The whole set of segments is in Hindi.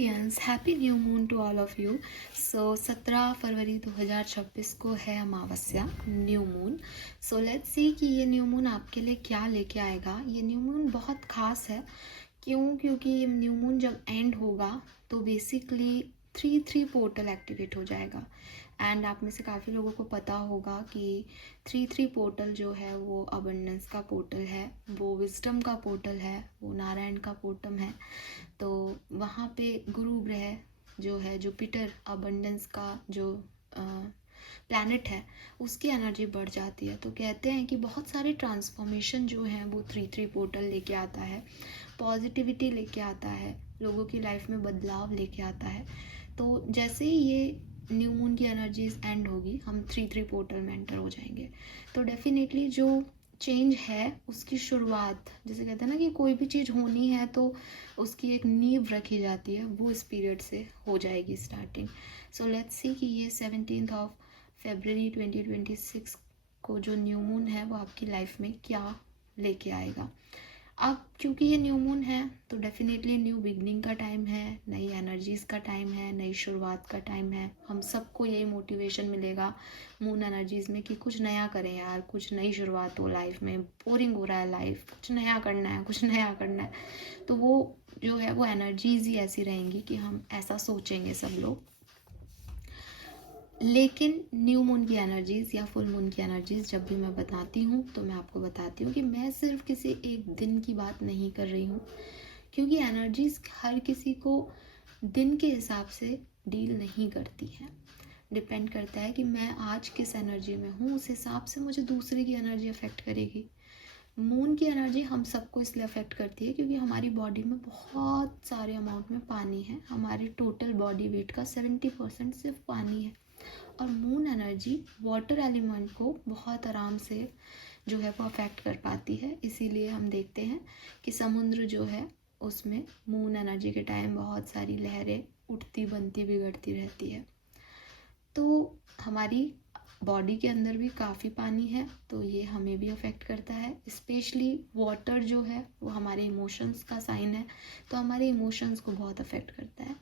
Scorpions, happy new moon to all of you. 17 फरवरी 2026 को है अमावस्या, new moon. So let's see कि ये न्यू मून आपके लिए क्या लेके आएगा। ये न्यू मून बहुत ख़ास है। क्योंकि ये न्यू मून जब एंड होगा तो बेसिकली 3-3 पोर्टल एक्टिवेट हो जाएगा। एंड आप में से काफ़ी लोगों को पता होगा कि 3-3 पोर्टल जो है वो अबंडेंस का पोर्टल है, वो विजडम का पोर्टल है, वो नारायण का पोर्टल है। तो वहाँ पे गुरु ग्रह जो है, जुपिटर अबंडेंस का जो प्लैनेट है, उसकी एनर्जी बढ़ जाती है। तो कहते हैं कि बहुत सारे ट्रांसफॉर्मेशन जो हैं वो 3-3 पोर्टल लेके आता है, पॉजिटिविटी लेके आता है, लोगों की लाइफ में बदलाव लेके आता है। तो जैसे ही ये न्यू मून की एनर्जीज एंड होगी, हम 3-3 पोर्टल में एंटर हो जाएंगे। तो डेफिनेटली जो चेंज है उसकी शुरुआत, जैसे कहते हैं ना कि कोई भी चीज़ होनी है तो उसकी एक नींव रखी जाती है, वो इस पीरियड से हो जाएगी स्टार्टिंग। सो लेट्स सी कि ये 17 ऑफ फरवरी 2026 को जो न्यू मून है वो आपकी लाइफ में क्या लेके आएगा। अब क्योंकि ये न्यू मून है तो डेफिनेटली न्यू बिगनिंग का टाइम है, नई एनर्जीज़ का टाइम है, नई शुरुआत का टाइम है। हम सबको यही मोटिवेशन मिलेगा मून एनर्जीज़ में कि कुछ नया करें यार, कुछ नई शुरुआत हो लाइफ में, बोरिंग हो रहा है लाइफ, कुछ नया करना है, कुछ नया करना है। तो वो जो है वो एनर्जीज़ ही ऐसी रहेंगी कि हम ऐसा सोचेंगे सब लोग। लेकिन न्यू मून की एनर्जीज़ या फुल मून की एनर्जीज़ जब भी मैं बताती हूँ तो मैं आपको बताती हूँ कि मैं सिर्फ किसी एक दिन की बात नहीं कर रही हूँ, क्योंकि एनर्जीज़ हर किसी को दिन के हिसाब से डील नहीं करती हैं। डिपेंड करता है कि मैं आज किस एनर्जी में हूँ, उस हिसाब से मुझे दूसरे की एनर्जी अफेक्ट करेगी। मून की एनर्जी हम सबको इसलिए अफेक्ट करती है क्योंकि हमारी बॉडी में बहुत सारे अमाउंट में पानी है। हमारे टोटल बॉडी वेट का 70% सिर्फ पानी है। और मून एनर्जी वाटर एलिमेंट को बहुत आराम से जो है वो अफेक्ट कर पाती है। इसीलिए हम देखते हैं कि समुद्र जो है उसमें मून एनर्जी के टाइम बहुत सारी लहरें उठती बनती बिगड़ती रहती है। तो हमारी बॉडी के अंदर भी काफ़ी पानी है, तो ये हमें भी अफेक्ट करता है। स्पेशली वाटर जो है वो हमारे इमोशंस का साइन है, तो हमारे इमोशंस को बहुत अफेक्ट करता है।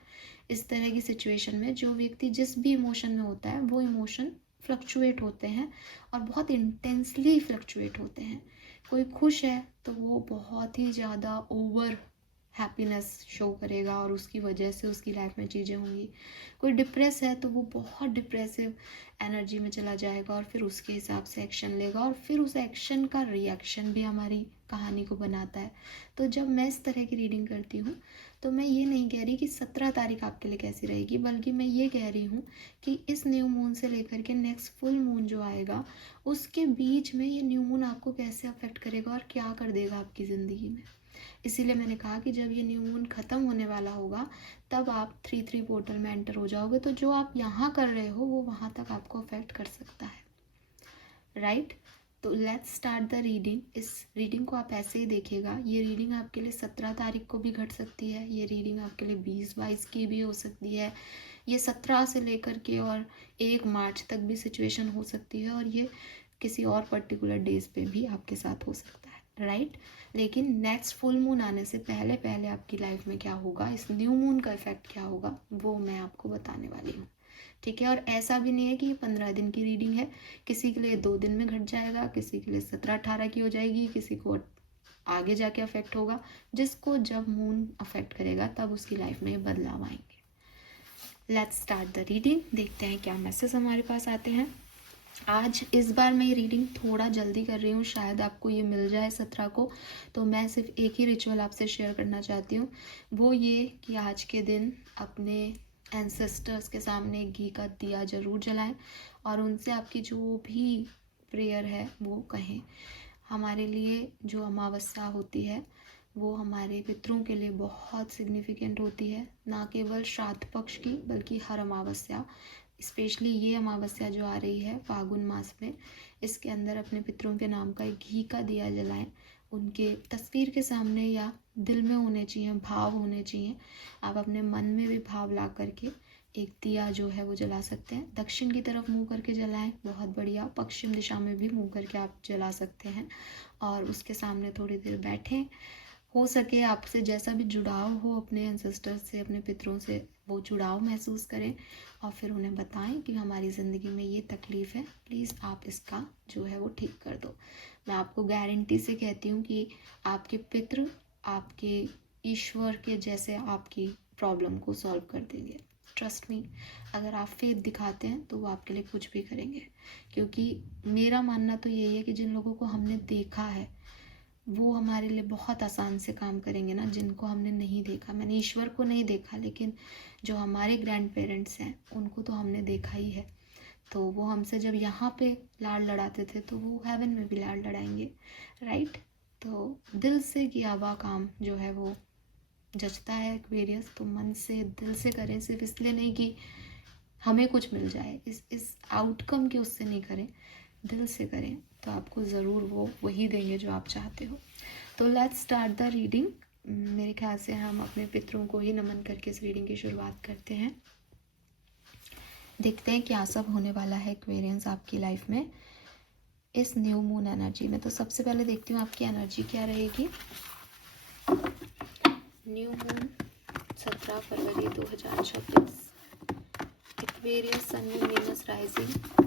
इस तरह की सिचुएशन में जो व्यक्ति जिस भी इमोशन में होता है वो इमोशन फ्लक्चुएट होते हैं और बहुत इंटेंसली फ्लक्चुएट होते हैं। कोई खुश है तो वो बहुत ही ज़्यादा ओवर हैप्पीनेस शो करेगा और उसकी वजह से उसकी लाइफ में चीज़ें होंगी। कोई डिप्रेस है तो वो बहुत डिप्रेसिव एनर्जी में चला जाएगा और फिर उसके हिसाब से एक्शन लेगा और फिर उस एक्शन का रिएक्शन भी हमारी कहानी को बनाता है। तो जब मैं इस तरह की रीडिंग करती हूँ तो मैं ये नहीं कह रही कि 17 तारीख आपके लिए कैसी रहेगी, बल्कि मैं ये कह रही हूँ कि इस न्यू मून से लेकर के नेक्स्ट फुल मून जो आएगा उसके बीच में ये न्यू मून आपको कैसे अफेक्ट करेगा और क्या कर देगा आपकी ज़िंदगी में। इसीलिए मैंने कहा कि जब ये न्यू मून ख़त्म होने वाला होगा तब आप 3-3 पोर्टल में एंटर हो जाओगे, तो जो आप यहाँ कर रहे हो वो वहाँ तक आपको अफेक्ट कर सकता है, राइट। तो लेट्स स्टार्ट द रीडिंग। इस रीडिंग को आप ऐसे ही देखिएगा। ये रीडिंग आपके लिए 17 तारीख को भी घट सकती है, ये रीडिंग आपके लिए 20-22 की भी हो सकती है, ये 17 से लेकर के और 1 मार्च तक भी सिचुएशन हो सकती है, और ये किसी और पर्टिकुलर डेज पे भी आपके साथ हो सकता है, राइट। लेकिन नेक्स्ट फुल मून आने से पहले पहले आपकी लाइफ में क्या होगा, इस न्यू मून का इफेक्ट क्या होगा, वो मैं आपको बताने वाली हूँ, ठीक है। और ऐसा भी नहीं है कि ये 15 दिन की रीडिंग है। किसी के लिए 2 दिन में घट जाएगा, किसी के लिए 17-18 की हो जाएगी, किसी को आगे जाके अफेक्ट होगा। जिसको जब मून अफेक्ट करेगा तब उसकी लाइफ में बदलाव आएंगे। Let's start the reading. देखते हैं क्या मैसेज हमारे पास आते हैं। आज इस बार मैं ये रीडिंग थोड़ा जल्दी कर रही हूँ, शायद आपको ये मिल जाए 17 को। तो मैं सिर्फ एक ही रिचुअल आपसे शेयर करना चाहती हूँ, वो ये कि आज के दिन अपने एंसेस्टर्स के सामने घी का दिया ज़रूर जलाएं और उनसे आपकी जो भी प्रेयर है वो कहें। हमारे लिए जो अमावस्या होती है वो हमारे पितरों के लिए बहुत सिग्निफिकेंट होती है, ना केवल श्राद्ध पक्ष की बल्कि हर अमावस्या। स्पेशली ये अमावस्या जो आ रही है फागुन मास में, इसके अंदर अपने पितरों के नाम का एक घी का दिया जलाएं। उनके तस्वीर के सामने या दिल में होने चाहिए, भाव होने चाहिए। आप अपने मन में भी भाव ला करके एक दिया जो है वो जला सकते हैं। दक्षिण की तरफ मुंह करके जलाएं, बहुत बढ़िया। पश्चिम दिशा में भी मुंह करके आप जला सकते हैं और उसके सामने थोड़ी देर बैठें हो सके आपसे जैसा भी जुड़ाव हो अपने एंसेस्टर्स से, अपने पितरों से, वो जुड़ाव महसूस करें और फिर उन्हें बताएं कि हमारी ज़िंदगी में ये तकलीफ़ है, प्लीज़ आप इसका जो है वो ठीक कर दो। मैं आपको गारंटी से कहती हूँ कि आपके पितृ आपके ईश्वर के जैसे आपकी प्रॉब्लम को सॉल्व कर देंगे। ट्रस्ट मी, अगर आप फेथ दिखाते हैं तो वो आपके लिए कुछ भी करेंगे, क्योंकि मेरा मानना तो यही है कि जिन लोगों को हमने देखा है वो हमारे लिए बहुत आसान से काम करेंगे ना, जिनको हमने नहीं देखा। मैंने ईश्वर को नहीं देखा, लेकिन जो हमारे ग्रैंड पेरेंट्स हैं उनको तो हमने देखा ही है। तो वो हमसे जब यहाँ पे लाड़ लड़ाते थे तो वो हेवन में भी लाड़ लड़ाएंगे, राइट। तो दिल से किया हुआ काम जो है वो जचता है एक्वेरियस, तो मन से दिल से करें, सिर्फ इसलिए नहीं कि हमें कुछ मिल जाए, इस आउटकम के उससे नहीं करें, दिल से करें तो आपको ज़रूर वो वही देंगे जो आप चाहते हो। तो लेट्स स्टार्ट द रीडिंग। मेरे ख्याल से हम अपने पितरों को ही नमन करके इस रीडिंग की शुरुआत करते हैं। देखते हैं क्या सब होने वाला है एक्वेरियंस आपकी लाइफ में इस न्यू मून एनर्जी में। तो सबसे पहले देखती हूँ आपकी एनर्जी क्या रहेगी। न्यू मून 17 फरवरी 2026, Aquarius sun moon Venus rising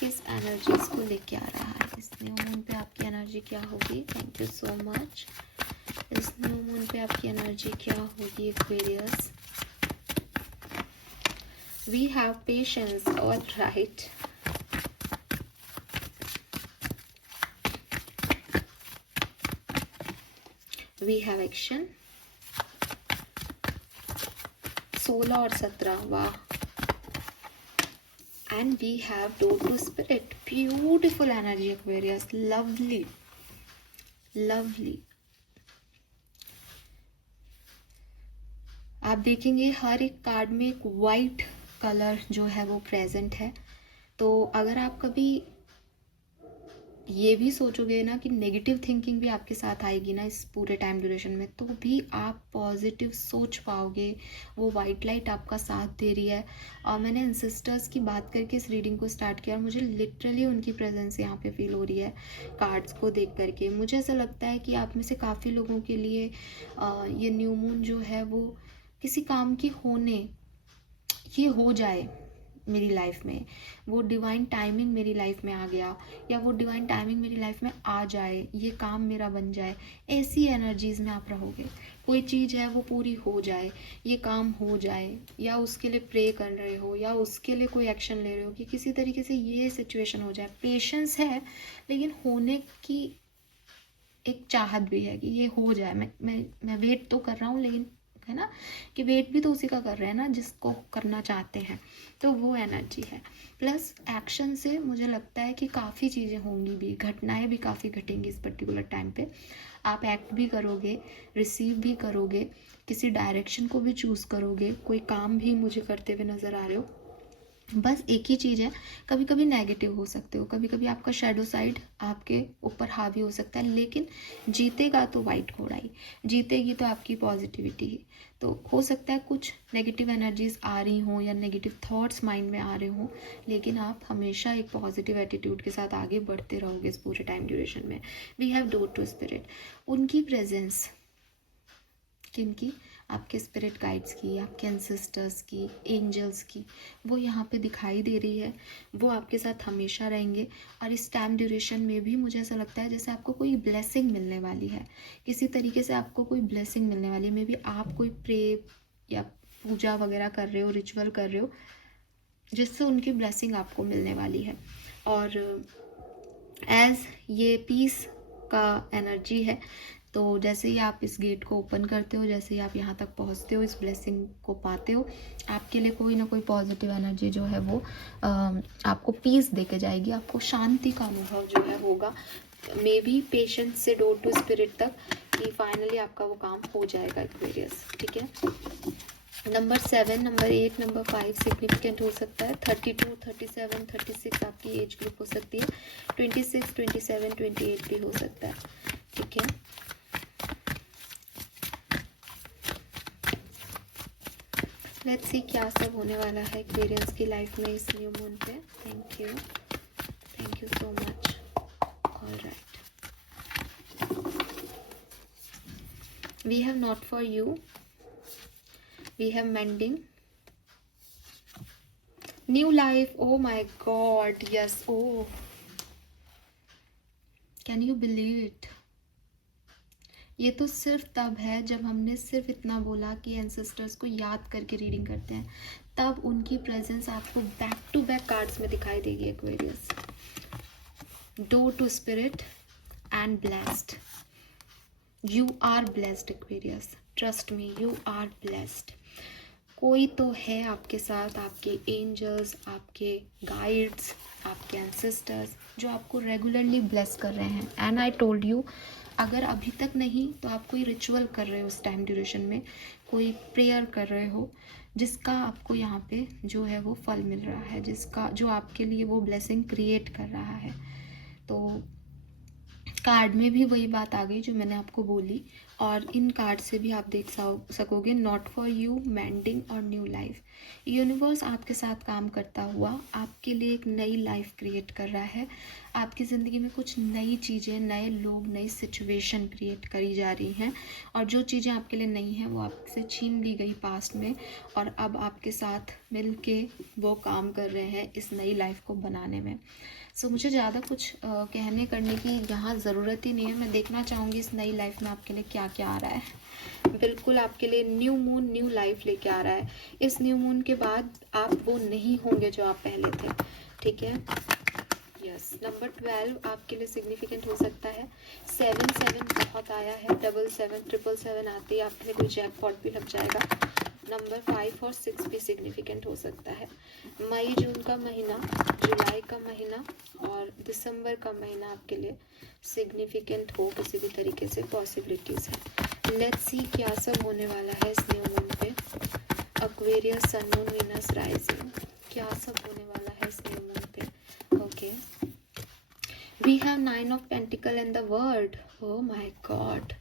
किस एनर्जीज को लेके आ रहा है। इस न्यू मून पे आपकी एनर्जी क्या होगी। Thank you so much. इस न्यू मून पे आपकी एनर्जी क्या होगी Aquarius. We have patience, all right. We have action. 16 और 17, वाह। And we have door to spirit, beautiful energy Aquarius, lovely, lovely। आप देखेंगे हर एक कार्ड में एक वाइट कलर जो है वो प्रेजेंट है। तो अगर आप कभी ये भी सोचोगे ना कि नेगेटिव थिंकिंग भी आपके साथ आएगी ना इस पूरे टाइम ड्यूरेशन में, तो भी आप पॉजिटिव सोच पाओगे। वो वाइट लाइट आपका साथ दे रही है। और मैंने एंसेस्टर्स की बात करके इस रीडिंग को स्टार्ट किया और मुझे लिटरली उनकी प्रेजेंस यहाँ पे फील हो रही है कार्ड्स को देख करके। मुझे ऐसा लगता है कि आप में से काफ़ी लोगों के लिए ये न्यू मून जो है वो किसी काम की होने, ये हो जाए मेरी लाइफ में, वो डिवाइन टाइमिंग मेरी लाइफ में आ गया, या वो डिवाइन टाइमिंग मेरी लाइफ में आ जाए, ये काम मेरा बन जाए, ऐसी एनर्जीज में आप रहोगे। कोई चीज़ है वो पूरी हो जाए, ये काम हो जाए, या उसके लिए प्रे कर रहे हो, या उसके लिए कोई एक्शन ले रहे हो कि किसी तरीके से ये सिचुएशन हो जाए। पेशेंस है, लेकिन होने की एक चाहत भी है कि ये हो जाए। मैं वेट तो कर रहा हूँ, लेकिन है ना कि वेट भी तो उसी का कर रहे हैं ना जिसको करना चाहते हैं। तो वो एनर्जी है। प्लस एक्शन से मुझे लगता है कि काफ़ी चीज़ें होंगी भी, घटनाएं भी काफ़ी घटेंगी इस पर्टिकुलर टाइम पे। आप एक्ट भी करोगे, रिसीव भी करोगे, किसी डायरेक्शन को भी चूज़ करोगे, कोई काम भी मुझे करते हुए नज़र आ रहे हो। बस एक ही चीज़ है, कभी कभी नेगेटिव हो सकते हो, कभी कभी आपका शैडो साइड आपके ऊपर हावी हो सकता है, लेकिन जीतेगा तो वाइट घोड़ा ही, जीतेगी तो आपकी पॉजिटिविटी ही। तो हो सकता है कुछ नेगेटिव एनर्जीज आ रही हों या नेगेटिव थॉट्स माइंड में आ रहे हों, लेकिन आप हमेशा एक पॉजिटिव एटीट्यूड के साथ आगे बढ़ते रहोगे इस पूरे टाइम ड्यूरेशन में। We have door to spirit, उनकी प्रेजेंस, किनकी, आपके स्पिरिट गाइड्स की, आपके एंसेस्टर्स की, एंजल्स की, वो यहाँ पे दिखाई दे रही है। वो आपके साथ हमेशा रहेंगे। और इस टाइम ड्यूरेशन में भी मुझे ऐसा लगता है जैसे आपको कोई ब्लेसिंग मिलने वाली है, किसी तरीके से आपको कोई ब्लेसिंग मिलने वाली है। मे बी आप कोई प्रे या पूजा वगैरह कर रहे हो, रिचुअल कर रहे हो, जिससे उनकी ब्लेसिंग आपको मिलने वाली है। और एज ये पीस का एनर्जी है, तो जैसे ही आप इस गेट को ओपन करते हो, जैसे ही आप यहाँ तक पहुँचते हो, इस ब्लेसिंग को पाते हो, आपके लिए कोई ना कोई पॉजिटिव एनर्जी जो है वो आपको पीस दे के जाएगी, आपको शांति का अनुभव जो है होगा। मे बी पेशेंस से डोर टू स्पिरिट तक, कि फाइनली आपका वो काम हो जाएगा एक्वेरियस, ठीक है। नंबर 7, नंबर 8, नंबर 5 सिग्निफिकेंट हो सकता है। 32, 37, 36 आपकी एज ग्रुप हो सकती है। 26, 27, 28 भी हो सकता है, ठीक है। लेट्स सी क्या सब होने वाला है एक्वेरियस की लाइफ में इस न्यू मून पे। Thank you so much. All right, we have not for you, we have mending, new life, oh my God, yes, oh can you believe it. ये तो सिर्फ तब है जब हमने सिर्फ इतना बोला कि एंसेस्टर्स को याद करके रीडिंग करते हैं, तब उनकी प्रेजेंस आपको बैक टू बैक कार्ड्स में दिखाई देगी Aquarius. Door to spirit and blessed, you are blessed Aquarius, trust me, you are blessed. कोई तो है आपके साथ, आपके एंजल्स, आपके गाइड्स, आपके एंसेस्टर्स, जो आपको रेगुलरली ब्लेस कर रहे हैं। एंड आई टोल्ड यू, अगर अभी तक नहीं तो आप कोई रिचुअल कर रहे हो उस टाइम ड्यूरेशन में, कोई प्रेयर कर रहे हो, जिसका आपको यहाँ पे जो है वो फल मिल रहा है, जिसका जो आपके लिए वो ब्लेसिंग क्रिएट कर रहा है। तो कार्ड में भी वही बात आ गई जो मैंने आपको बोली, और इन कार्ड से भी आप देख सकोगे नॉट फॉर यू, मेंडिंग और न्यू लाइफ। यूनिवर्स आपके साथ काम करता हुआ आपके लिए एक नई लाइफ क्रिएट कर रहा है। आपकी ज़िंदगी में कुछ नई चीज़ें, नए लोग, नई सिचुएशन क्रिएट करी जा रही हैं, और जो चीज़ें आपके लिए नई हैं वो आपसे छीन ली गई पास्ट में, और अब आपके साथ मिल के वो काम कर रहे हैं इस नई लाइफ को बनाने में। सो मुझे ज़्यादा कुछ कहने करने की यहाँ ज़रूरत ही नहीं है। मैं देखना चाहूँगी इस नई लाइफ में आपके लिए क्या क्या आ रहा है। बिल्कुल आपके लिए न्यू मून न्यू लाइफ लेके आ रहा है। इस न्यू मून के बाद आप वो नहीं होंगे जो आप पहले थे, ठीक है। यस, नंबर 12 आपके लिए सिग्निफिकेंट हो सकता है। 7 बहुत आया है, 7 7 आते ही आपके लिए कोई जैकपॉट भी लग जाएगा। नंबर 5 और 6 भी सिग्निफिकेंट हो सकता है। मई जून का महीना, जुलाई का महीना और दिसंबर का महीना आपके लिए सिग्निफिकेंट हो किसी भी तरीके से, पॉसिबिलिटीज है। लेट्स सी क्या सब होने वाला है इस न्यू मून पे। Aquarius, sun, moon, Venus, rising, क्या सब होने वाला है इस न्यू मून पे। Okay, we have 9 of pentacle and the world, oh my God.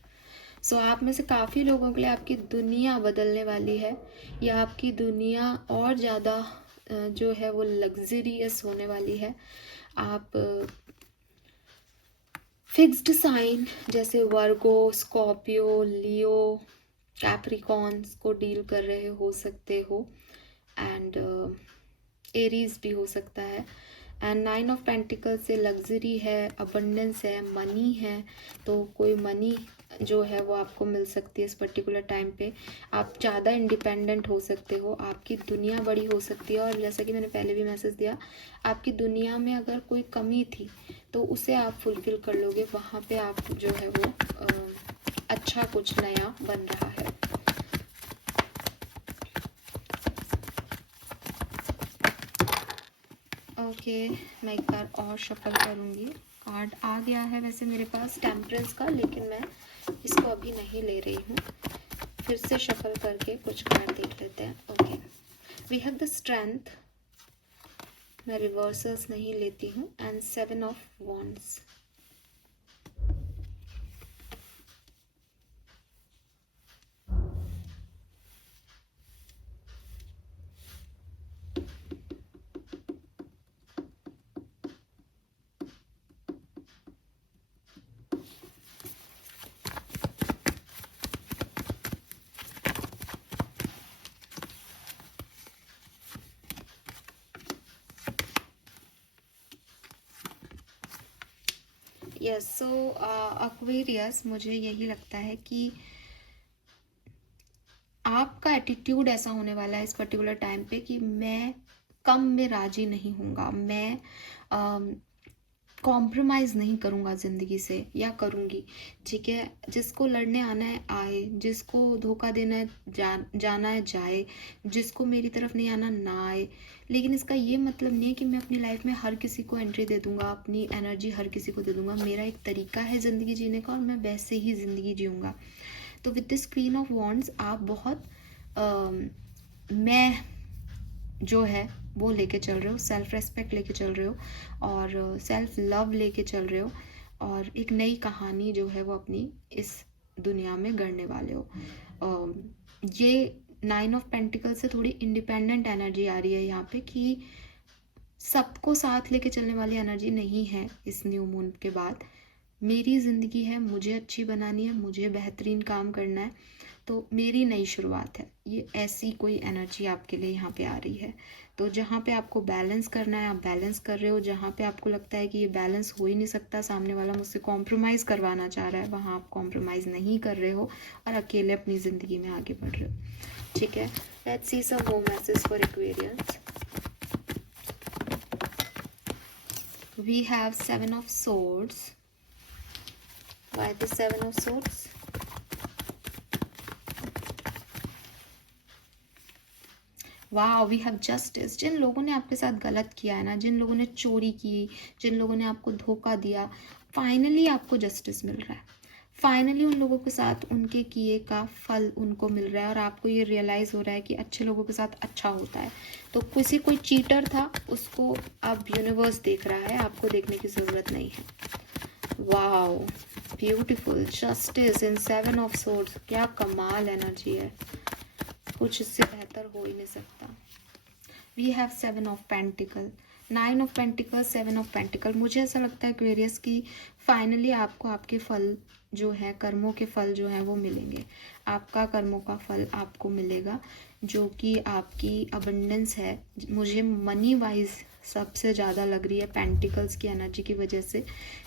So आप में से काफ़ी लोगों के लिए आपकी दुनिया बदलने वाली है, या आपकी दुनिया और ज़्यादा जो है वो लग्जरियस होने वाली है। आप फिक्स्ड साइन जैसे वर्गो, स्कॉर्पियो, लियो, कैप्रिकॉन्स को डील कर रहे हो सकते हो, एंड एरीज भी हो सकता है। एंड 9 ऑफ पेंटिकल से लग्जरी है, अबंडेंस है, मनी है, तो कोई मनी जो है वो आपको मिल सकती है इस पर्टिकुलर टाइम पे। आप ज़्यादा इंडिपेंडेंट हो सकते हो, आपकी दुनिया बड़ी हो सकती है, और जैसा कि मैंने पहले भी मैसेज दिया, आपकी दुनिया में अगर कोई कमी थी तो उसे आप फुलफिल कर लोगे। वहाँ पे आप जो है वो अच्छा कुछ नया बन रहा है। ओके, मैं एक बार और शफल करूँगी। कार्ड आ गया है वैसे मेरे पास टेम्परेंस का, लेकिन मैं इसको अभी नहीं ले रही हूँ। फिर से शफल करके कुछ कार्ड देख लेते हैं। Okay, we have the strength, मैं रिवर्सल्स नहीं लेती हूँ, and 7 of wands. Yes, so Aquarius, मुझे यही लगता है कि आपका एटीट्यूड ऐसा होने वाला है इस पर्टिकुलर टाइम पे कि मैं कम में राजी नहीं हूँगा, मैं कॉम्प्रोमाइज़ नहीं करूँगा ज़िंदगी से, या करूँगी, ठीक है। जिसको लड़ने आना है आए, जिसको धोखा देना है जाना है जाए, जिसको मेरी तरफ नहीं आना ना आए। लेकिन इसका ये मतलब नहीं है कि मैं अपनी लाइफ में हर किसी को एंट्री दे दूँगा, अपनी एनर्जी हर किसी को दे दूँगा। मेरा एक तरीका है ज़िंदगी जीने का, और मैं वैसे ही ज़िंदगी जीऊँगा। तो with this queen of wands आप बहुत मैं जो है वो लेके चल रहे हो, सेल्फ रेस्पेक्ट लेके चल रहे हो, और सेल्फ लव लेके चल रहे हो, और एक नई कहानी जो है वो अपनी इस दुनिया में गढ़ने वाले हो। ये 9 ऑफ पेंटिकल से थोड़ी इंडिपेंडेंट एनर्जी आ रही है यहाँ पे, कि सबको साथ लेके चलने वाली एनर्जी नहीं है इस न्यू मून के बाद। मेरी ज़िंदगी है, मुझे अच्छी बनानी है, मुझे बेहतरीन काम करना है, तो मेरी नई शुरुआत है। ये ऐसी कोई एनर्जी आपके लिए यहाँ पे आ रही है। तो जहाँ पे आपको बैलेंस करना है, आप बैलेंस कर रहे हो। जहाँ पे आपको लगता है कि ये बैलेंस हो ही नहीं सकता, सामने वाला मुझसे कॉम्प्रोमाइज़ करवाना चाह रहा है, वहाँ आप कॉम्प्रोमाइज़ नहीं कर रहे हो और अकेले अपनी ज़िंदगी में आगे बढ़ रहे हो। ठीक है, let's see some more message for Aquarians. We have 7 of swords. Why the 7 of swords? वाह, वी हैव जस्टिस। जिन लोगों ने आपके साथ गलत किया है ना, जिन लोगों ने चोरी की, जिन लोगों ने आपको धोखा दिया, फाइनली आपको जस्टिस मिल रहा है। फाइनली उन लोगों के साथ उनके किए का फल उनको मिल रहा है और आपको ये रियलाइज़ हो रहा है कि अच्छे लोगों के साथ अच्छा होता है। तो कोई चीटर था, उसको अब यूनिवर्स देख रहा है, आपको देखने की ज़रूरत नहीं है। Wow, beautiful. Justice in 7 of swords, क्या कमाल एनर्जी है, कुछ इससे बेहतर हो ही नहीं सकता। We have 7 of pentacle, 9 of pentacle, 7 of pentacle. मुझे ऐसा लगता है एक्वेरियस की फाइनली आपको आपके फल जो है, कर्मों के फल जो हैं वो मिलेंगे। आपका कर्मों का फल आपको मिलेगा, जो कि आपकी अबंडेंस है। मुझे मनी वाइज सबसे ज़्यादा लग रही है पेंटिकल्स की एनर्जी की वजह से,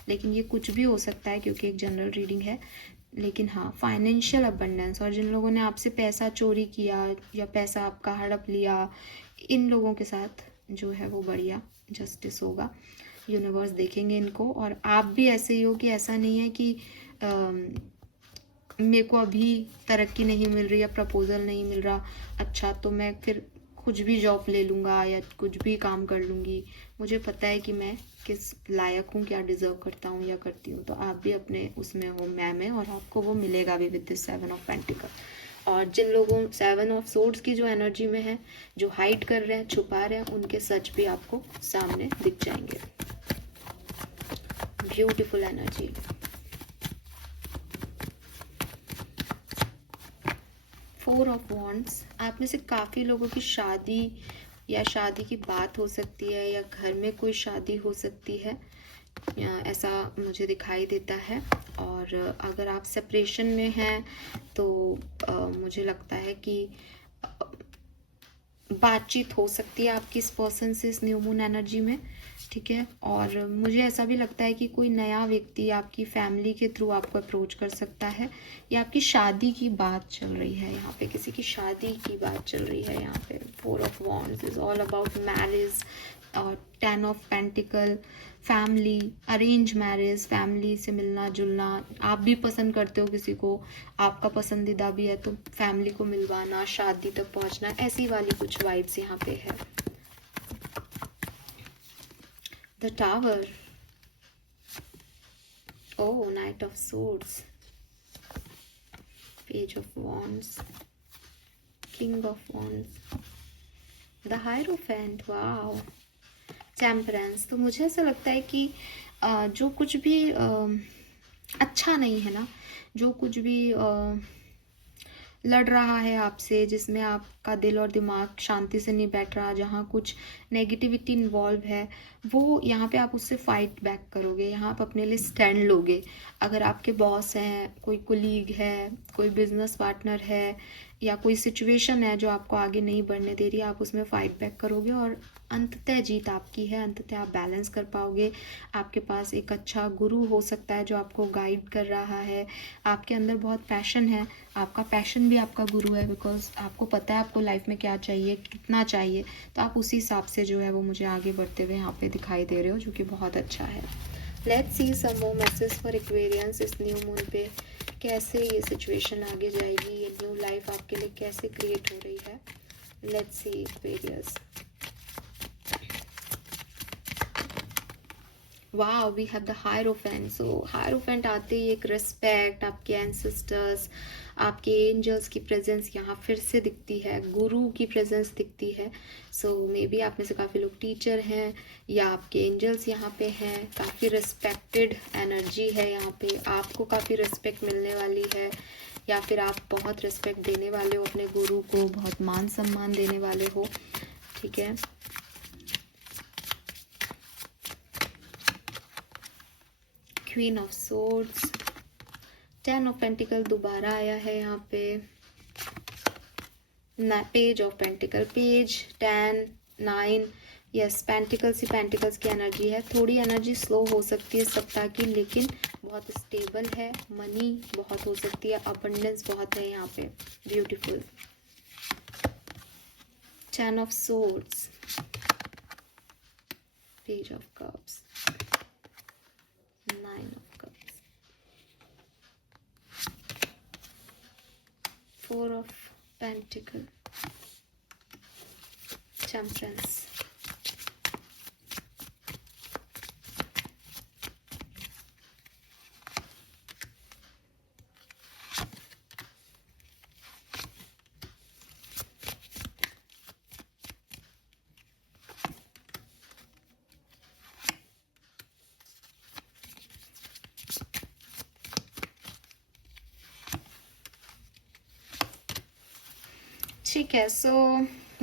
लेकिन ये कुछ भी हो सकता है क्योंकि एक जनरल रीडिंग है। लेकिन हाँ, फाइनेंशियल अबंडेंस। और जिन लोगों ने आपसे पैसा चोरी किया या पैसा आपका हड़प लिया, इन लोगों के साथ जो है वो बढ़िया जस्टिस होगा। यूनिवर्स देखेंगे इनको। और आप भी ऐसे ही हो कि ऐसा नहीं है कि मेरे को अभी तरक्की नहीं मिल रही है, प्रपोजल नहीं मिल रहा, अच्छा तो मैं फिर कुछ भी जॉब ले लूँगा या कुछ भी काम कर लूँगी। मुझे पता है कि मैं किस लायक हूँ, क्या डिज़र्व करता हूँ या करती हूँ। तो आप भी अपने उसमें हो, मैं में, और आपको वो मिलेगा भी विद दिस 7 ऑफ पेंटिकल। और जिन लोगों 7 ऑफ सोर्ड्स की जो एनर्जी में है, जो हाइड कर रहे हैं, छुपा रहे हैं, उनके सच भी आपको सामने दिख जाएंगे। Beautiful energy. Four of wands. आप में से काफ़ी लोगों की शादी या शादी की बात हो सकती है, या घर में कोई शादी हो सकती है, ऐसा मुझे दिखाई देता है। और अगर आप सेपरेशन में हैं तो मुझे लगता है कि बातचीत हो सकती है आपकी इस पर्सन से, इस न्यू मून एनर्जी में। ठीक है, और मुझे ऐसा भी लगता है कि कोई नया व्यक्ति आपकी फैमिली के थ्रू आपको अप्रोच कर सकता है, या आपकी शादी की बात चल रही है यहाँ पे, किसी की शादी की बात चल रही है यहाँ पे। 4 of wands is all about marriage. और 10 of pentacle, family, arrange marriage, family से मिलना जुलना। आप भी पसंद करते हो किसी को, आपका पसंदीदा भी है, तो फैमिली को मिलवाना, शादी तक पहुंचना, ऐसी वाली कुछ वाइब्स यहाँ पे है। The tower, oh, night of swords, page of wands, king of wands, the hierophant, wow, temperance. तो मुझे ऐसा लगता है कि जो कुछ भी अच्छा नहीं है ना, जो कुछ भी लड़ रहा है आपसे, जिसमें आपका दिल और दिमाग शांति से नहीं बैठ रहा, जहाँ कुछ नेगेटिविटी इन्वॉल्व है, वो यहाँ पे आप उससे फाइट बैक करोगे, यहाँ आप अपने लिए स्टैंड लोगे। अगर आपके बॉस हैं, कोई कोलीग है, कोई बिजनेस पार्टनर है, या कोई सिचुएशन है जो आपको आगे नहीं बढ़ने दे रही, आप उसमें फाइट बैक करोगे और अंततः जीत आपकी है। अंततः आप बैलेंस कर पाओगे। आपके पास एक अच्छा गुरु हो सकता है जो आपको गाइड कर रहा है। आपके अंदर बहुत पैशन है, आपका पैशन भी आपका गुरु है, बिकॉज आपको पता है आपको लाइफ में क्या चाहिए, कितना चाहिए। तो आप उसी हिसाब से जो है वो मुझे आगे बढ़ते हुए यहाँ पे दिखाई दे रहे हो, जो कि बहुत अच्छा है। Let's see some more message for Aquarians इस न्यू मून पे। कैसे ये सिचुएशन आगे जाएगी, ये न्यू लाइफ आपके लिए कैसे क्रिएट हो रही है। Let's see Aquarius. वाह, we have the hierophant. So hierophant आते ही एक रिस्पेक्ट, आपके एंसेस्टर्स, आपके एंजल्स की प्रेजेंस यहाँ फिर से दिखती है, गुरु की प्रेजेंस दिखती है। सो मे बी आप में से काफ़ी लोग टीचर हैं, या आपके एंजल्स यहाँ पे हैं। काफ़ी रिस्पेक्टेड एनर्जी है यहाँ पे, आपको काफ़ी रिस्पेक्ट मिलने वाली है, या फिर आप बहुत रिस्पेक्ट देने वाले हो अपने गुरु को, बहुत मान सम्मान देने वाले हो। ठीक है, queen of swords, 10 of pentacle दोबारा आया है यहाँ पे, page of pentacle, page 10 9, yes pentacles he pentacles की एनर्जी है। थोड़ी एनर्जी स्लो हो सकती है सप्ताह की, लेकिन बहुत स्टेबल है। मनी बहुत हो सकती है, अबंडेंस बहुत है यहाँ पे, beautiful. 10 of swords, page of cups, 9 of cups, 4 of pentacle, temperance, ठीक है। सो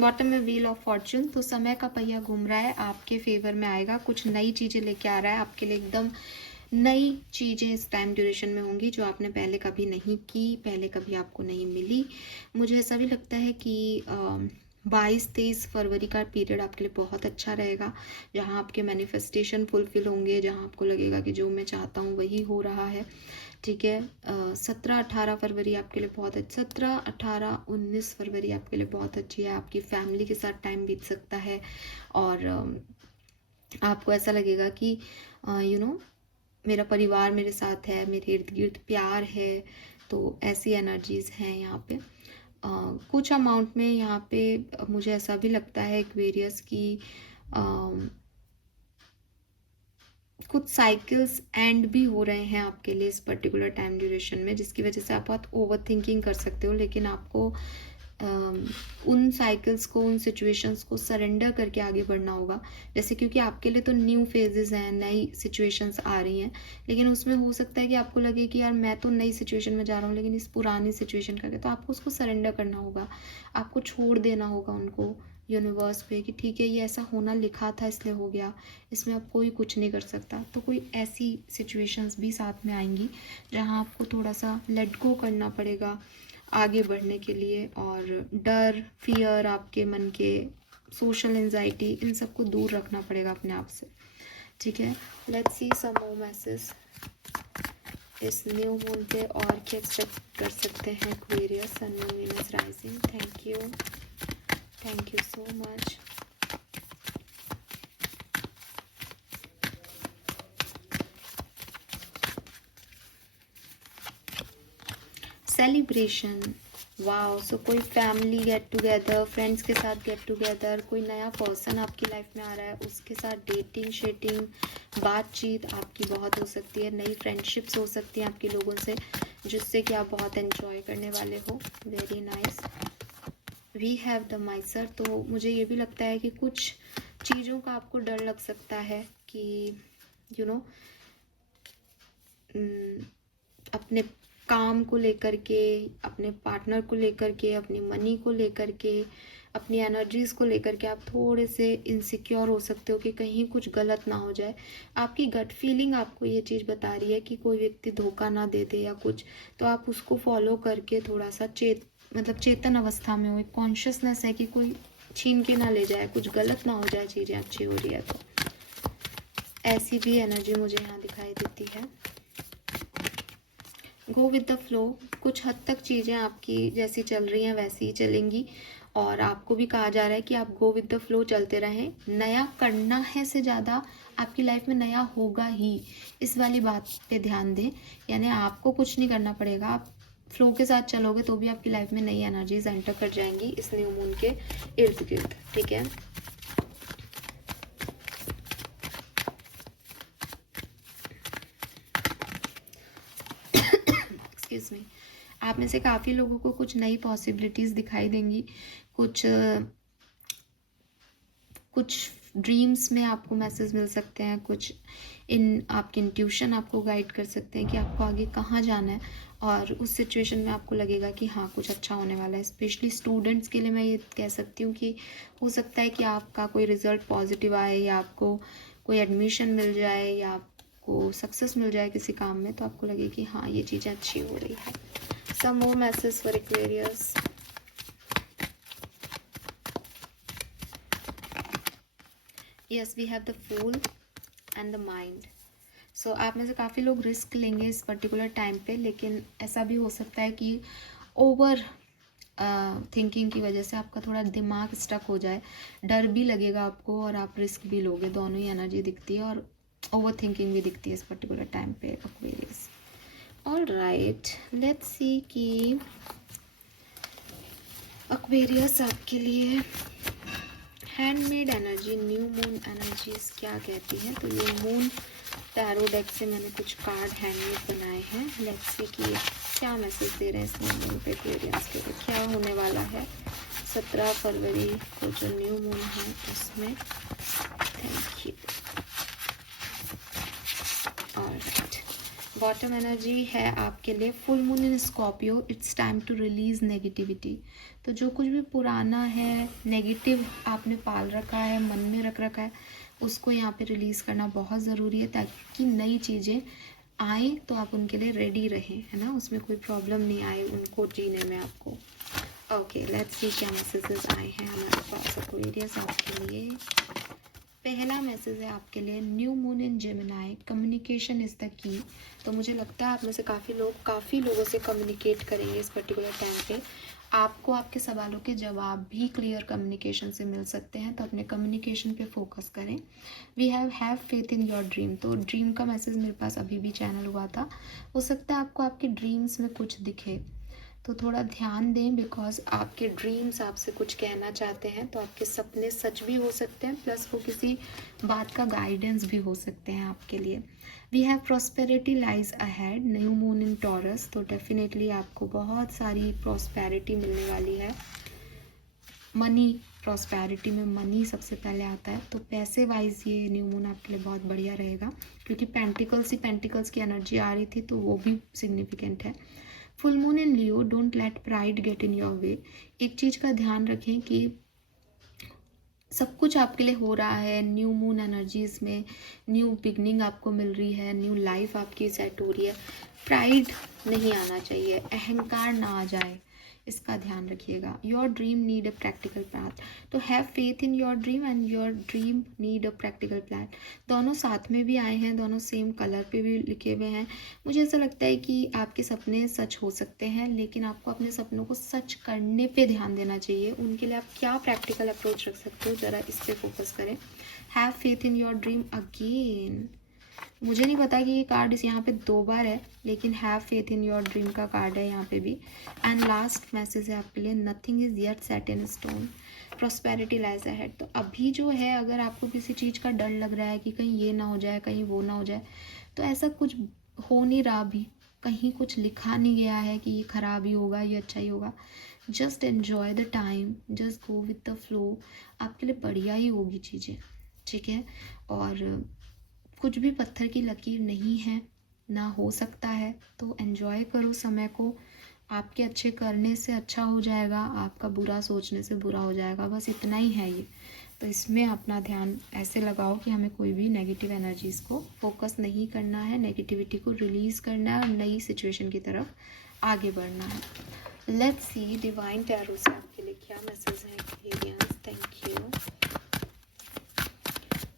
बॉटम में व्हील ऑफ फॉर्चून, तो समय का पहिया घूम रहा है, आपके फेवर में आएगा, कुछ नई चीज़ें लेके आ रहा है आपके लिए, एकदम नई चीज़ें इस टाइम ड्यूरेशन में होंगी जो आपने पहले कभी नहीं की, पहले कभी आपको नहीं मिली। मुझे ऐसा भी लगता है कि 22-23 फरवरी का पीरियड आपके लिए बहुत अच्छा रहेगा, जहां आपके मैनिफेस्टेशन फुलफिल होंगे, जहां आपको लगेगा कि जो मैं चाहता हूं वही हो रहा है। ठीक है। 17-18 फरवरी आपके लिए बहुत अच्छा, 17-18-19 फरवरी आपके लिए बहुत अच्छी है। आपकी फैमिली के साथ टाइम बीत सकता है और आपको ऐसा लगेगा कि मेरा परिवार मेरे साथ है, मेरे इर्द गिर्द प्यार है। तो ऐसी एनर्जीज हैं यहाँ पे। कुछ अमाउंट में यहाँ पे मुझे ऐसा भी लगता है एक्वेरियस की कुछ साइकिल्स एंड भी हो रहे हैं आपके लिए इस पर्टिकुलर टाइम ड्यूरेशन में, जिसकी वजह से आप बहुत ओवर थिंकिंग कर सकते हो, लेकिन आपको उन साइकिल्स को, उन सिचुएशंस को सरेंडर करके आगे बढ़ना होगा। जैसे क्योंकि आपके लिए तो न्यू फेजेस हैं, नई सिचुएशंस आ रही हैं, लेकिन उसमें हो सकता है कि आपको लगे कि यार मैं तो नई सिचुएशन में जा रहा हूँ, लेकिन इस पुरानी सिचुएशन करके, तो आपको उसको सरेंडर करना होगा, आपको छोड़ देना होगा उनको यूनिवर्स पे कि ठीक है ये ऐसा होना लिखा था इसलिए हो गया, इसमें अब कोई कुछ नहीं कर सकता। तो कोई ऐसी सिचुएशंस भी साथ में आएंगी जहाँ आपको थोड़ा सा लेट गो करना पड़ेगा आगे बढ़ने के लिए, और डर, फियर, आपके मन के सोशल एंजाइटी, इन सबको दूर रखना पड़ेगा अपने आप से। ठीक है। Let's see some more message इस न्यू मून पे, और क्या एक्सपेक्ट कर सकते हैं Aquarius, sun, moon, Venus, rising. Thank you so much. Celebration, wow. So कोई फैमिली गेट टुगेदर, फ्रेंड्स के साथ गेट टुगेदर, कोई नया पर्सन आपकी लाइफ में आ रहा है, उसके साथ डेटिंग शेटिंग, बातचीत आपकी बहुत हो सकती है, नई फ्रेंडशिप्स हो सकती हैं आपके लोगों से, जिससे कि आप बहुत एंजॉय करने वाले हो। Very nice. We have the miser, तो मुझे ये भी लगता है कि कुछ चीज़ों का आपको डर लग सकता है कि अपने काम को लेकर के, अपने पार्टनर को लेकर के, अपनी मनी को लेकर के, अपनी एनर्जीज़ को लेकर के आप थोड़े से इनसिक्योर हो सकते हो कि कहीं कुछ गलत ना हो जाए। आपकी गट फीलिंग आपको ये चीज़ बता रही है कि कोई व्यक्ति धोखा ना दे दे या कुछ, तो आप उसको फॉलो करके थोड़ा सा चेतन अवस्था में हो, एक कॉन्शियसनेस है कि कोई छीन के ना ले जाए, कुछ गलत ना हो जाए, चीज़ें अच्छी हो रही है। तो ऐसी भी एनर्जी मुझे यहाँ दिखाई देती है। गो विद द फ्लो, कुछ हद तक चीज़ें आपकी जैसी चल रही हैं वैसी ही चलेंगी, और आपको भी कहा जा रहा है कि आप गो विद द फ्लो चलते रहें। नया करना है से ज़्यादा आपकी लाइफ में नया होगा ही, इस वाली बात पे ध्यान दें। यानी आपको कुछ नहीं करना पड़ेगा, आप फ्लो के साथ चलोगे तो भी आपकी लाइफ में नई एनर्जीज एंटर कर जाएंगी इस न्यू मून के इर्द गिर्द। ठीक है। Excuse me. आप में से काफ़ी लोगों को कुछ नई पॉसिबिलिटीज़ दिखाई देंगी, कुछ ड्रीम्स में आपको मैसेज मिल सकते हैं, कुछ आपके इंट्यूशन आपको गाइड कर सकते हैं कि आपको आगे कहाँ जाना है, और उस सिचुएशन में आपको लगेगा कि हाँ कुछ अच्छा होने वाला है। स्पेशली स्टूडेंट्स के लिए मैं ये कह सकती हूँ कि हो सकता है कि आपका कोई रिजल्ट पॉजिटिव आए, या आपको कोई एडमिशन मिल जाए, या आपको सक्सेस मिल जाए किसी काम में, तो आपको लगे कि हाँ ये चीज़ें अच्छी हो रही है। Some more message for Aquarius. Yes, we have the fool and the mind. So आप में से काफ़ी लोग रिस्क लेंगे इस पर्टिकुलर टाइम पे, लेकिन ऐसा भी हो सकता है कि ओवर थिंकिंग की वजह से आपका थोड़ा दिमाग स्टक हो जाए, डर भी लगेगा आपको और आप रिस्क भी लोगे। दोनों ही एनर्जी दिखती है और ओवर थिंकिंग भी दिखती है इस पर्टिकुलर टाइम पे एक्वेरियस। ऑलराइट, लेट्स सी कि एक्वेरियस आपके लिए handmade energy, new moon energies क्या कहती हैं। तो ये मून टैरो डेक से मैंने कुछ कार्ड हैंडमेड बनाए हैं। लेट्स सी कि क्या मैसेज दे रहे हैं इस मून पे एक्वेरियस के लिए, क्या होने वाला है 17 फरवरी को जो न्यू मून है उसमें। Thank you. All right, bottom energy है आपके लिए full moon in Scorpio, it's time to release negativity. तो जो कुछ भी पुराना है, नेगेटिव आपने पाल रखा है, मन में रख रखा है, उसको यहाँ पे रिलीज़ करना बहुत ज़रूरी है, ताकि नई चीज़ें आए तो आप उनके लिए रेडी रहें, है ना, उसमें कोई प्रॉब्लम नहीं आए उनको जीने में आपको। ओके, लेट्स सी क्या मैसेजेस आए हैं हमारे पास एक्वेरियस आपके लिए। पहला मैसेज है आपके लिए new moon in Gemini, communication is the key. तो मुझे लगता है आप में से काफ़ी लोगों से कम्युनिकेट करेंगे इस पर्टिकुलर टाइम पे। आपको आपके सवालों के जवाब भी क्लियर कम्युनिकेशन से मिल सकते हैं, तो अपने कम्युनिकेशन पे फोकस करें। We have faith in your dream. तो ड्रीम का मैसेज मेरे पास अभी भी चैनल हुआ था, हो सकता है आपको आपके ड्रीम्स में कुछ दिखे, तो थोड़ा ध्यान दें, बिकॉज आपके ड्रीम्स आपसे कुछ कहना चाहते हैं। तो आपके सपने सच भी हो सकते हैं, प्लस वो किसी बात का गाइडेंस भी हो सकते हैं आपके लिए। We have prosperity lies ahead, new moon in Taurus. तो डेफिनेटली आपको बहुत सारी प्रॉस्पेरिटी मिलने वाली है। मनी, प्रॉस्पेरिटी में मनी सबसे पहले आता है, तो पैसे वाइज ये न्यू मून आपके लिए बहुत बढ़िया रहेगा, क्योंकि पेंटिकल्स की एनर्जी आ रही थी, तो वो भी सिग्निफिकेंट है। Full moon in Leo, don't let pride get in your way. एक चीज़ का ध्यान रखें कि सब कुछ आपके लिए हो रहा है न्यू मून एनर्जीज में, न्यू बिगनिंग आपको मिल रही है, न्यू लाइफ आपकी सेट हो रही है। प्राइड नहीं आना चाहिए, अहंकार ना आ जाए, इसका ध्यान रखिएगा। Your dream need a practical plan. तो have faith in your dream and your dream need a practical plan. दोनों साथ में भी आए हैं, दोनों सेम कलर पे भी लिखे हुए हैं। मुझे ऐसा लगता है कि आपके सपने सच हो सकते हैं, लेकिन आपको अपने सपनों को सच करने पे ध्यान देना चाहिए। उनके लिए आप क्या प्रैक्टिकल अप्रोच रख सकते हो, ज़रा इस पर फोकस करें। Have faith in your dream again, मुझे नहीं पता कि ये कार्ड इस यहाँ पे 2 बार है, लेकिन have faith in your dream का कार्ड है यहाँ पे भी। एंड लास्ट मैसेज है आपके लिए nothing is yet set in stone, prosperity lies ahead. तो अभी जो है, अगर आपको किसी चीज़ का डर लग रहा है कि कहीं ये ना हो जाए, कहीं वो ना हो जाए, तो ऐसा कुछ हो नहीं रहा अभी, कहीं कुछ लिखा नहीं गया है कि ये ख़राब ही होगा, ये अच्छा ही होगा। Just enjoy the time, just go with the flow, आपके लिए बढ़िया ही होगी चीज़ें, ठीक है। और कुछ भी पत्थर की लकीर नहीं है, ना हो सकता है, तो एन्जॉय करो समय को। आपके अच्छे करने से अच्छा हो जाएगा, आपका बुरा सोचने से बुरा हो जाएगा, बस इतना ही है ये। तो इसमें अपना ध्यान ऐसे लगाओ कि हमें कोई भी नेगेटिव एनर्जीज़ को फोकस नहीं करना है, नेगेटिविटी को रिलीज़ करना है और नई सिचुएशन की तरफ आगे बढ़ना है। लेट्स सी डिवाइन टैरो से आपके लिए क्या मैसेज है experience.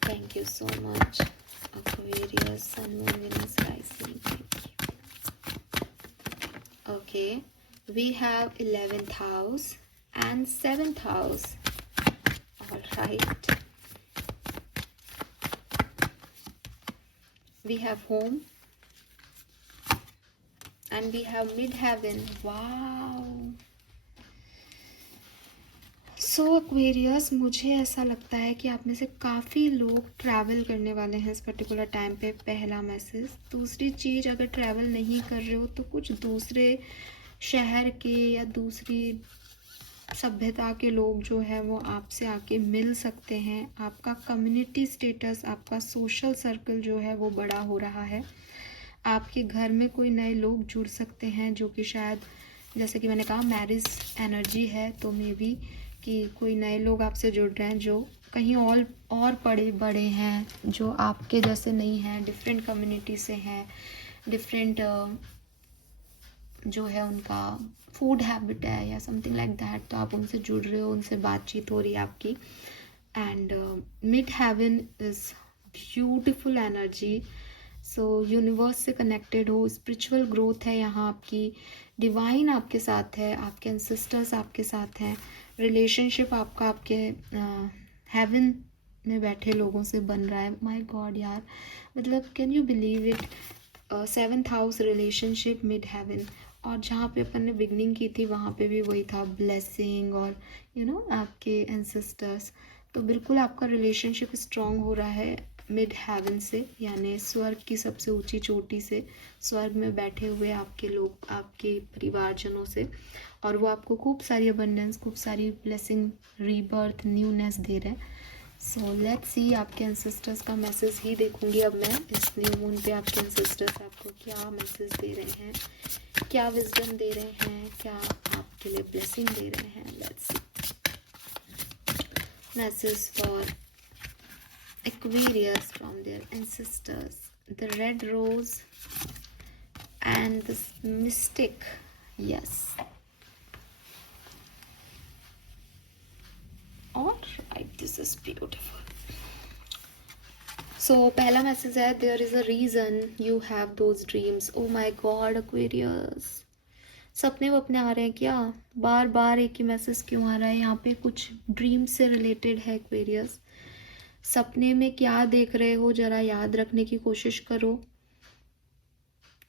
Thank you so much Aquarius, Sun, Moon, Venus, Rising. Thank you. Okay, we have 11th house and 7th house. All right. We have home and we have mid-heaven. Wow. So Aquarius, मुझे ऐसा लगता है कि आप में से काफ़ी लोग ट्रैवल करने वाले हैं इस पर्टिकुलर टाइम पे, पहला मैसेज। दूसरी चीज़, अगर ट्रैवल नहीं कर रहे हो तो कुछ दूसरे शहर के या दूसरी सभ्यता के लोग जो है वो आपसे आके मिल सकते हैं। आपका कम्युनिटी स्टेटस, आपका सोशल सर्कल जो है वो बड़ा हो रहा है। आपके घर में कोई नए लोग जुड़ सकते हैं, जो कि शायद, जैसे कि मैंने कहा, मैरिज एनर्जी है, तो मे बी कि कोई नए लोग आपसे जुड़ रहे हैं जो कहीं और बड़े बड़े हैं, जो आपके जैसे नहीं हैं, डिफरेंट कम्युनिटी से हैं, डिफरेंट जो है उनका फूड हैबिट है या समथिंग लाइक दैट, तो आप उनसे जुड़ रहे हो, उनसे बातचीत हो रही है आपकी. And mid heaven is beautiful energy. So universe से कनेक्टेड हो, स्पिरिचुअल ग्रोथ है यहाँ आपकी, डिवाइन आपके साथ है, आपके एंसेस्टर्स आपके साथ हैं, रिलेशनशिप आपका आपके हेवन में बैठे लोगों से बन रहा है. माय गॉड यार, मतलब can you believe it, 7th house relationship mid heaven. और जहाँ पे अपन ने बिगनिंग की थी वहाँ पे भी वही था, ब्लेसिंग और आपके एंसेस्टर्स. तो बिल्कुल आपका रिलेशनशिप स्ट्रॉन्ग हो रहा है मिड हेवन से, यानी स्वर्ग की सबसे ऊंची चोटी से, स्वर्ग में बैठे हुए आपके लोग, आपके परिवारजनों से. और वो आपको खूब सारी अबंडेंस, खूब सारी ब्लेसिंग, रीबर्थ, न्यूनेस दे रहे हैं. सो लेट्स सी, आपके एंसेस्टर्स का मैसेज ही देखूंगी अब मैं इस न्यू मून पे. आपके एंसेस्टर्स आपको क्या मैसेज दे रहे हैं, क्या विजडम दे रहे हैं, क्या आपके लिए ब्लेसिंग दे रहे हैं. Let's see message for Aquarius from their ancestors. The red rose and the mystic. Yes. Alright, this is beautiful. So पहला मैसेज है, there is a reason you have those dreams. Oh my God, Aquarius. सपने वपने आ रहे हैं क्या? बार बार एक ही मैसेज क्यों आ रहा है यहाँ पे? कुछ ड्रीम से रिलेटेड है Aquarius. सपने में क्या देख रहे हो जरा याद रखने की कोशिश करो,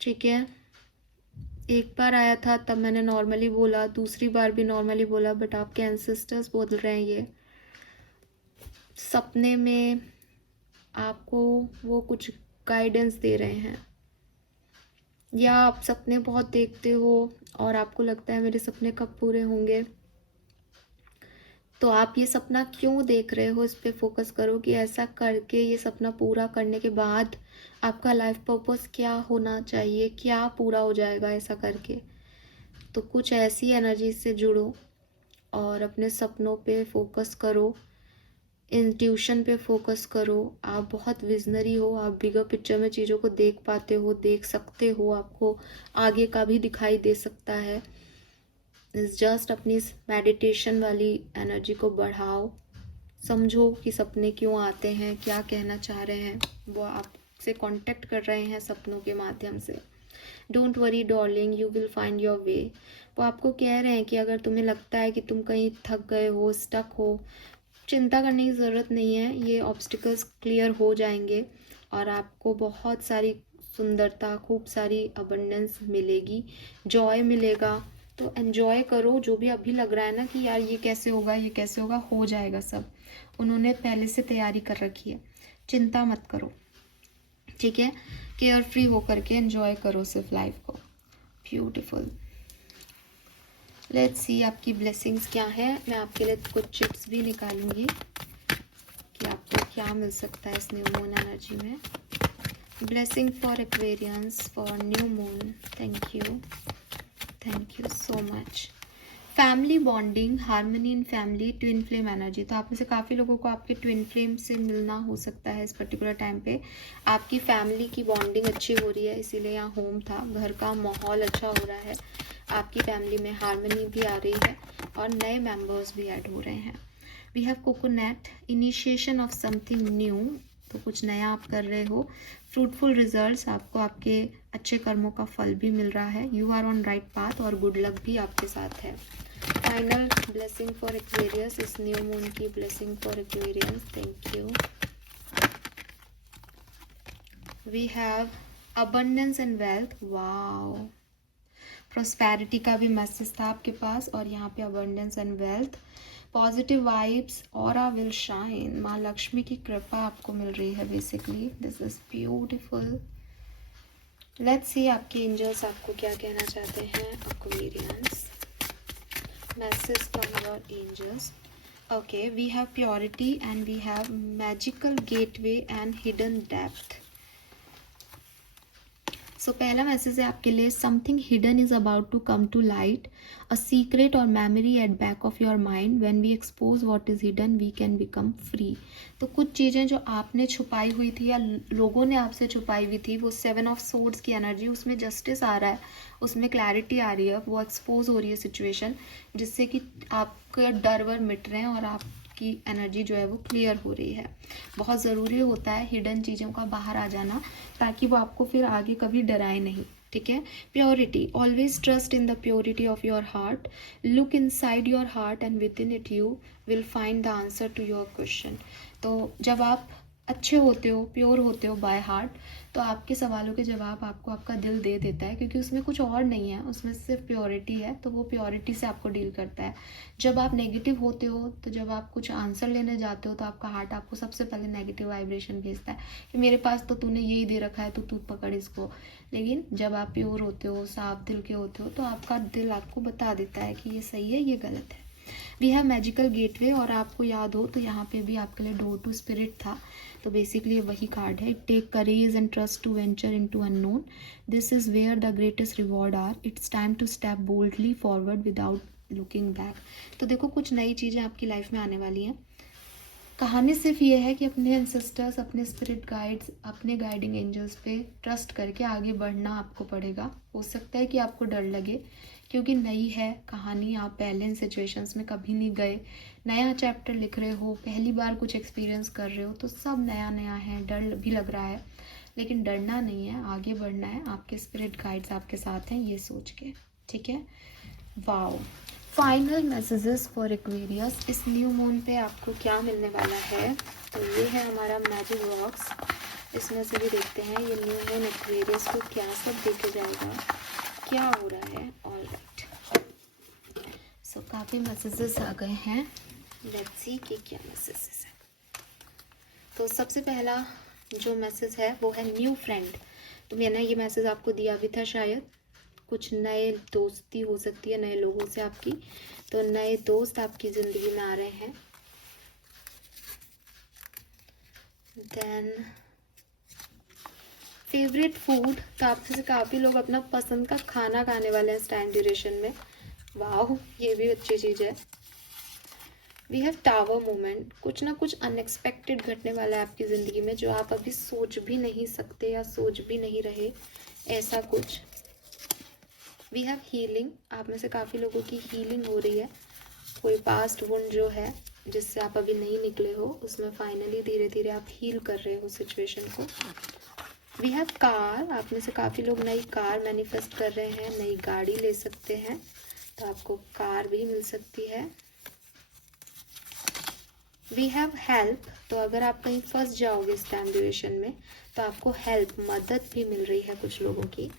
ठीक है? एक बार आया था तब मैंने नॉर्मली बोला, दूसरी बार भी नॉर्मली बोला, बट आपके एंसेस्टर्स बोल रहे हैं ये सपने में आपको वो कुछ गाइडेंस दे रहे हैं. या आप सपने बहुत देखते हो और आपको लगता है मेरे सपने कब पूरे होंगे, तो आप ये सपना क्यों देख रहे हो, इस पे फोकस करो कि ऐसा करके ये सपना पूरा करने के बाद आपका लाइफ पर्पस क्या होना चाहिए, क्या पूरा हो जाएगा ऐसा करके. तो कुछ ऐसी एनर्जी से जुड़ो और अपने सपनों पे फोकस करो, इंट्यूशन पे फोकस करो. आप बहुत विजनरी हो, आप बिगर पिक्चर में चीज़ों को देख पाते हो, देख सकते हो, आपको आगे का भी दिखाई दे सकता है. इस जस्ट अपनी मेडिटेशन वाली एनर्जी को बढ़ाओ, समझो कि सपने क्यों आते हैं, क्या कहना चाह रहे हैं, वो आपसे कांटेक्ट कर रहे हैं सपनों के माध्यम से. Don't worry darling, you will find your way. वो आपको कह रहे हैं कि अगर तुम्हें लगता है कि तुम कहीं थक गए हो, स्टक हो, चिंता करने की ज़रूरत नहीं है. ये ऑब्स्टिकल्स क्लियर हो जाएंगे और आपको बहुत सारी सुंदरता, खूब सारी अबंडेंस मिलेगी, जॉय मिलेगा. तो एन्जॉय करो. जो भी अभी लग रहा है ना कि यार ये कैसे होगा, ये कैसे होगा, हो जाएगा सब. उन्होंने पहले से तैयारी कर रखी है, चिंता मत करो, ठीक है? केयर फ्री होकर के एन्जॉय करो सिर्फ लाइफ को. ब्यूटीफुल. लेट्स सी आपकी ब्लेसिंग्स क्या है. मैं आपके लिए कुछ चिट्स भी निकालूंगी कि आपको क्या मिल सकता है इस न्यू मून एनर्जी में. Blessing for Aquarians for new moon. Thank you so much. Family bonding, harmony in family, twin flame energy. तो आप में से काफ़ी लोगों को आपके ट्विन फ्लेम से मिलना हो सकता है इस पर्टिकुलर टाइम पे. आपकी फैमिली की बॉन्डिंग अच्छी हो रही है, इसीलिए यहाँ होम था, घर का माहौल अच्छा हो रहा है, आपकी फैमिली में हार्मनी भी आ रही है और नए मेंबर्स भी ऐड हो रहे हैं. We have coconut, initiation of something new. तो कुछ नया आप कर रहे हो. फ्रूटफुल रिजल्ट्स, आपको आपके अच्छे कर्मों का फल भी मिल रहा है. You are on right path और गुड लक भी आपके साथ है. फाइनल ब्लेसिंग फॉर एक्वेरियस, इस न्यू मून की blessing for Aquarius. Thank you. We have abundance and wealth. Wow, prosperity का भी मैसेज था आपके पास और यहाँ पे abundance and wealth. Positive vibes, aura will shine. माँ लक्ष्मी की कृपा आपको मिल रही है basically. This is beautiful. Let's see आपके एंजल्स आपको क्या कहना चाहते हैं. Aquarians, message from your angels. Okay, we have purity and we have magical gateway and hidden depth. So पहला मैसेज है आपके लिए, something hidden is about to come to light. a secret or memory at back of your mind. When we expose what is hidden, we can become free. तो कुछ चीज़ें जो आपने छुपाई हुई थी या लोगों ने आपसे छुपाई हुई थी, वो 7 ऑफ सोर्ड्स की एनर्जी, उसमें जस्टिस आ रहा है, उसमें क्लैरिटी आ रही है, वो एक्सपोज हो रही है सिचुएशन, जिससे कि आपके डर वर मिट रहे हैं और आपकी एनर्जी जो है वो क्लियर हो रही है। बहुत ज़रूरी होता है हिडन चीज़ों का बाहर आ जाना, ताकि वो आपको फिर आगे कभी डराए नहीं। ठीक है। Purity, always trust in the purity of your heart, look inside your heart and within it you will find the answer to your question. तो जब आप अच्छे होते हो, प्योर होते हो बाय हार्ट, तो आपके सवालों के जवाब आपको आपका दिल दे देता है, क्योंकि उसमें कुछ और नहीं है, उसमें सिर्फ प्योरिटी है, तो वो प्योरिटी से आपको डील करता है। जब आप नेगेटिव होते हो, तो जब आप कुछ आंसर लेने जाते हो, तो आपका हार्ट आपको सबसे पहले नेगेटिव वाइब्रेशन भेजता है कि मेरे पास तो तूने यही दे रखा है, तो तू पकड़ इसको। लेकिन जब आप प्योर होते हो, साफ दिल के होते हो, तो आपका दिल आपको बता देता है कि ये सही है, ये गलत है। वी हैव मैजिकल गेटवे, और आपको याद हो तो यहाँ पे भी आपके लिए डोर टू स्पिरिट था, तो बेसिकली वही कार्ड है। Take courage and trust to venture into unknown, this is where the greatest reward are, it's time to step boldly forward without looking back. तो देखो, कुछ नई चीज़ें आपकी लाइफ में आने वाली हैं। कहानी सिर्फ ये है कि अपने एंसेस्टर्स, अपने स्पिरिट गाइड्स, अपने गाइडिंग एंजल्स पे ट्रस्ट करके आगे बढ़ना आपको पड़ेगा। हो सकता है कि आपको डर लगे, क्योंकि नई है कहानी, आप पहले इन सिचुएशंस में कभी नहीं गए, नया चैप्टर लिख रहे हो, पहली बार कुछ एक्सपीरियंस कर रहे हो, तो सब नया नया है, डर भी लग रहा है, लेकिन डरना नहीं है, आगे बढ़ना है। आपके स्पिरिट गाइड्स आपके साथ हैं, ये सोच के। ठीक है। Wow, final messages for Aquarius, इस न्यू मून पे आपको क्या मिलने वाला है? तो ये है हमारा मैजिक बॉक्स, इसमें से भी देखते हैं ये न्यू मून एक्वेरियस को क्या सब देके जाएगा, क्या हो रहा है। ऑल राइट, सो काफ़ी मैसेजेस आ गए हैं, लेट्स सी कि क्या मैसेजेस है। तो सबसे पहला जो मैसेज है वो है न्यू फ्रेंड। तो मैंने ये मैसेज आपको दिया भी था शायद, कुछ नए दोस्ती हो सकती है नए लोगों से आपकी, तो नए दोस्त आपकी ज़िंदगी में आ रहे हैं। देन फेवरेट फूड, तो आपसे काफ़ी लोग अपना पसंद का खाना खाने वाले हैं इस टाइम ड्यूरेशन में। वाह, ये भी अच्छी चीज़ है। वी हैव टावर मोमेंट, कुछ ना कुछ अनएक्सपेक्टेड घटने वाला है आपकी ज़िंदगी में, जो आप अभी सोच भी नहीं सकते या सोच भी नहीं रहे, ऐसा कुछ। वी हैव हीलिंग, आप में से काफ़ी लोगों की हीलिंग हो रही है, कोई पास्ट वुंड जो है जिससे आप अभी नहीं निकले हो, उसमें फाइनली धीरे धीरे आप हील कर रहे हो सिचुएशन को। वी हैव कार, आप में से काफ़ी लोग नई कार मैनिफेस्ट कर रहे हैं, नई गाड़ी ले सकते हैं, तो आपको कार भी मिल सकती है। वी हैव हेल्प, तो अगर आप कहीं फंस जाओगे इस टाइम ड्यूरेशन में, तो आपको हेल्प, मदद भी मिल रही है कुछ लोगों की।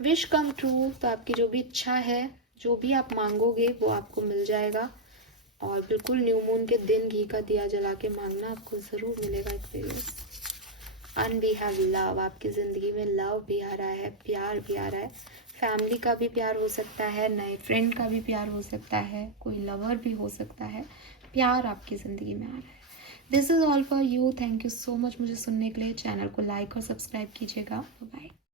विश कम ट्रू, तो आपकी जो भी इच्छा है, जो भी आप मांगोगे वो आपको मिल जाएगा, और बिल्कुल न्यू मून के दिन घी का दिया जला के मांगना, आपको ज़रूर मिलेगा experience. And we have love, आपकी ज़िंदगी में लव भी आ रहा है, प्यार भी आ रहा है, फैमिली का भी प्यार हो सकता है, नए फ्रेंड का भी प्यार हो सकता है, कोई लवर भी हो सकता है, प्यार आपकी ज़िंदगी में आ रहा है। This is all for you, thank you so much मुझे सुनने के लिए। चैनल को लाइक और सब्सक्राइब कीजिएगा। बाय।